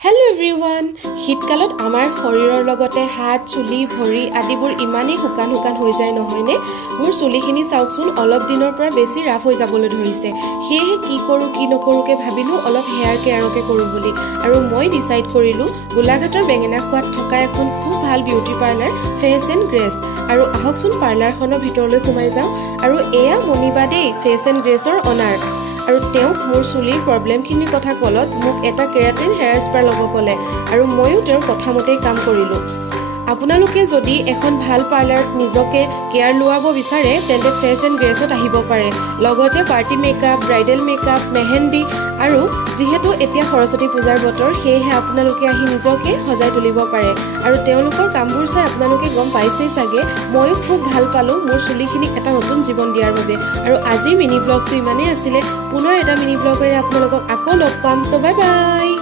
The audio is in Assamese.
হেল্ল' এভৰিৱান শীতকালত আমাৰ শৰীৰৰ লগতে হাত চুলি ভৰি আদিবোৰ ইমানেই শুকান হৈ যায় নহয়নে মোৰ চুলিখিনি চাওকচোন অলপ দিনৰ পৰা বেছি ৰাফ হৈ যাবলৈ ধৰিছে সেয়েহে কি কৰোঁ কি নকৰোঁকৈ ভাবিলোঁ অলপ হেয়াৰ কেয়াৰকে কৰোঁ বুলি আৰু মই ডিচাইড কৰিলোঁ গোলাঘাটৰ বেঙেনাখোৱাত থকা এখন খুব ভাল beauty parlour face and grace আৰু আহকচোন পাৰ্লাৰখনৰ ভিতৰলৈ সোমাই যাওঁ আৰু এয়া মণিবা দেই ফেচ এণ্ড গ্ৰেছৰ অনাৰ আৰু তেওঁক মোৰ চুলিৰ প্ৰব্লেমখিনিৰ কথা ক'লত মোক এটা কেৰাটিন হেয়াৰ স্পা ল'ব ক'লে আৰু ময়ো তেওঁৰ কথা মতেই কাম কৰিলোঁ আপোনালোকে যদি এখন ভাল পাৰ্লাৰত নিজকে কেয়াৰ লোৱাব বিচাৰে তেন্তে ফেচ এণ্ড গ্ৰেছত আহিব পাৰে লগতে party makeup bridal makeup mehndi আৰু যিহেতু এতিয়া সৰস্বতী পূজাৰ বতৰ সেয়েহে আপোনালোকে আহি নিজকে সজাই তুলিব পাৰে আৰু তেওঁলোকৰ কামবোৰ চাই আপোনালোকে গম পাইছেই চাগে ময়ো খুব ভাল পালোঁ মোৰ চুলিখিনিক এটা নতুন জীৱন দিয়াৰ বাবে আৰু আজিৰ মিনি ব্লগটো ইমানেই আছিলে পুনৰ এটা মিনি ব্লগেৰে আপোনালোকক আকৌ লগ পাম তো বাই বাই